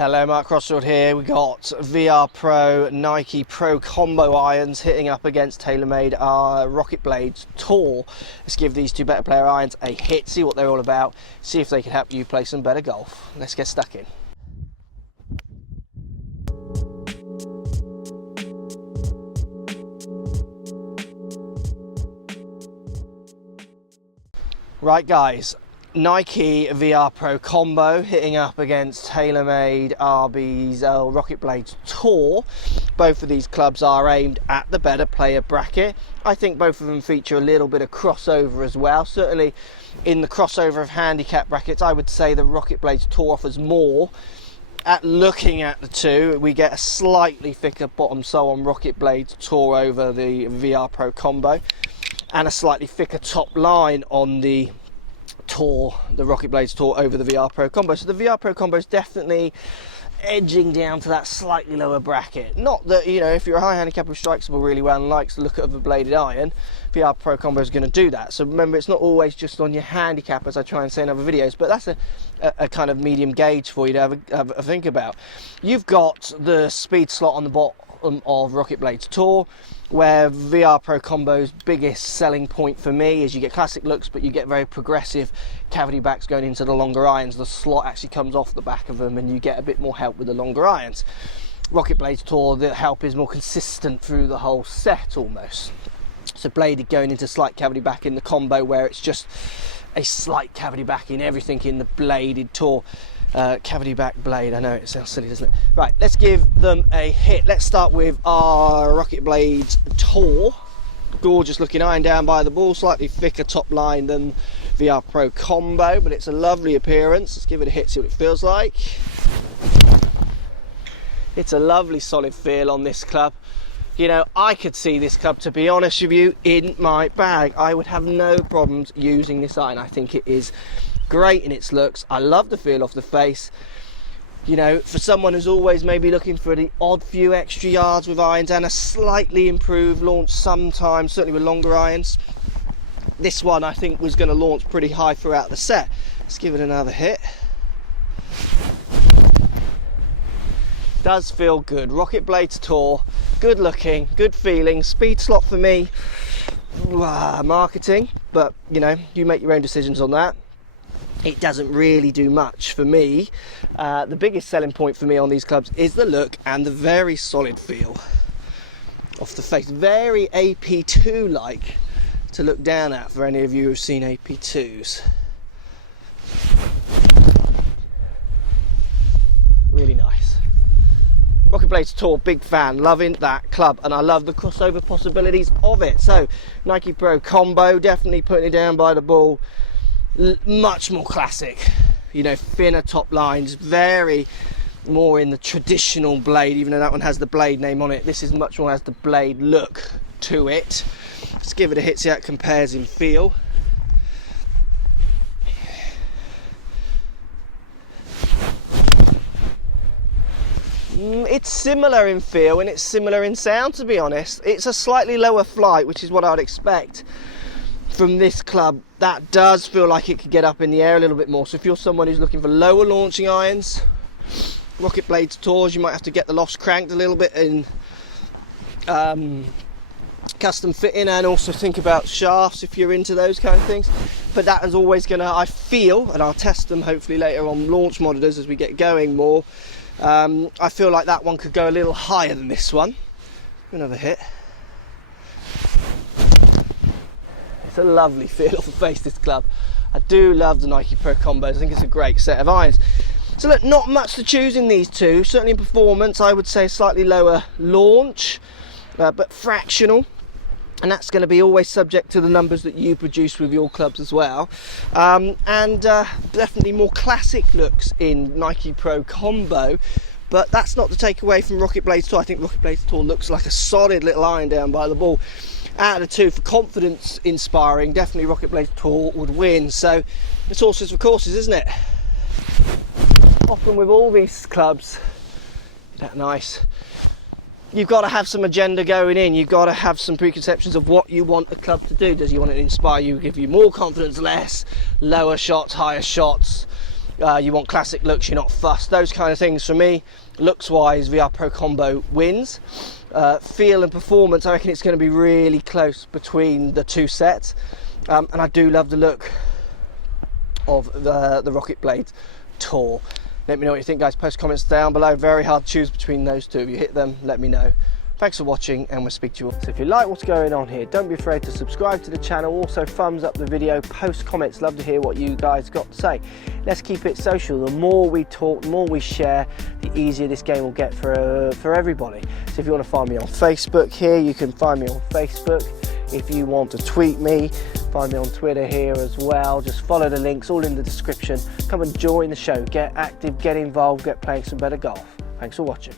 Hello, Mark Crossfield here. We got VR Pro Nike Pro Combo irons hitting up against TaylorMade RocketBladeZ Tour. Let's give these two better player irons a hit, see what they're all about, see if they can help you play some better golf. Let's get stuck in. Right guys, Nike VR Pro Combo hitting up against TaylorMade RocketBladeZ Tour. Both of these clubs are aimed at the better player bracket. I think both of them feature a little bit of crossover as well. Certainly in the crossover of handicap brackets, I would say the RocketBladeZ Tour offers more. At looking at the two, we get a slightly thicker bottom sole on RocketBladeZ Tour over the VR Pro Combo, and a slightly thicker top line on the RocketBladeZ Tour over the VR Pro Combo. So the VR Pro Combo is definitely edging down to that slightly lower bracket. Not that, you know, if you're a high handicap who strikes the ball really well and likes the look of a bladed iron, VR Pro Combo is going to do that. So remember, it's not always just on your handicap, as I try and say in other videos, but that's a kind of medium gauge for you to have a think about. You've got the speed slot on the bottom of RocketBladeZ Tour, where VR Pro Combo's biggest selling point for me is you get classic looks, but you get very progressive cavity backs going into the longer irons. The slot actually comes off the back of them and you get a bit more help with the longer irons. RocketBladeZ Tour, the help is more consistent through the whole set almost. So bladed going into slight cavity back in the combo, where it's just a slight cavity back in everything in the bladed Tour. Cavity back blade, I know it sounds silly, doesn't it? Right, let's give them a hit. Let's start with our RocketBladeZ Tour. Gorgeous looking iron down by the ball, slightly thicker top line than VR Pro Combo, but it's a lovely appearance. Let's give it a hit, see what it feels like. It's a lovely solid feel on this club. You know, I could see this club, to be honest with you, in my bag. I would have no problems using this iron. I think it is great in its looks. I love the feel off the face. You know, for someone who's always maybe looking for the odd few extra yards with irons and a slightly improved launch sometimes, certainly with longer irons, this one I think was going to launch pretty high throughout the set. Let's give it another hit. Does feel good. RocketBladeZ Tour, good looking, good feeling. Speed slot for me, marketing, but you know, you make your own decisions on that. It doesn't really do much for me. The biggest selling point for me on these clubs is the look and the very solid feel off the face. Very AP2 like to look down at for any of you who've seen AP2s. Really nice. RocketBladeZ Tour, big fan, loving that club, and I love the crossover possibilities of it. So Nike Pro Combo, definitely putting it down by the ball. Much more classic, you know, thinner top lines, very more in the traditional blade, even though that one has the blade name on it. This is much more has the blade look to it. Let's give it a hit, see how it compares in feel. It's similar in feel and it's similar in sound, to be honest. It's a slightly lower flight, which is what I would expect from this club. That does feel like it could get up in the air a little bit more. So if you're someone who's looking for lower launching irons, RocketBladeZ Tours, you might have to get the lofts cranked a little bit in custom fitting, and also think about shafts if you're into those kind of things. But that is always gonna, I feel, and I'll test them hopefully later on launch monitors as we get going more, I feel like that one could go a little higher than this one. Another hit. It's a lovely feel off the face, this club. I do love the Nike Pro Combos. I think it's a great set of irons. So look, not much to choose in these two. Certainly in performance, I would say slightly lower launch, but fractional. And that's going to be always subject to the numbers that you produce with your clubs as well. Definitely more classic looks in Nike Pro Combo. But that's not to take away from RocketBladeZ Tour. I think RocketBladeZ Tour looks like a solid little iron down by the ball. Out of the two, for confidence inspiring, definitely RocketBladeZ Tour would win. So it's horses for courses, isn't it? Often with all these clubs, isn't that nice? You've got to have some agenda going in. You've got to have some preconceptions of what you want a club to do. Does you want it to inspire you, give you more confidence, less, lower shots, higher shots? you want classic looks, you're not fussed, those kind of things. For me, looks wise, VR Pro Combo wins. Feel and performance, I reckon it's going to be really close between the two sets, and I do love the look of the RocketBladeZ Tour. Let me know what you think, guys. Post comments down below. Very hard to choose between those two. If you hit them, let me know. Thanks for watching, and we'll speak to you all. So if you like what's going on here, don't be afraid to subscribe to the channel. Also, thumbs up the video, post comments. Love to hear what you guys got to say. Let's keep it social. The more we talk, the more we share, the easier this game will get for everybody. So if you want to find me on Facebook here, you can find me on Facebook. If you want to tweet me, find me on Twitter here as well. Just follow the links, all in the description. Come and join the show. Get active, get involved, get playing some better golf. Thanks for watching.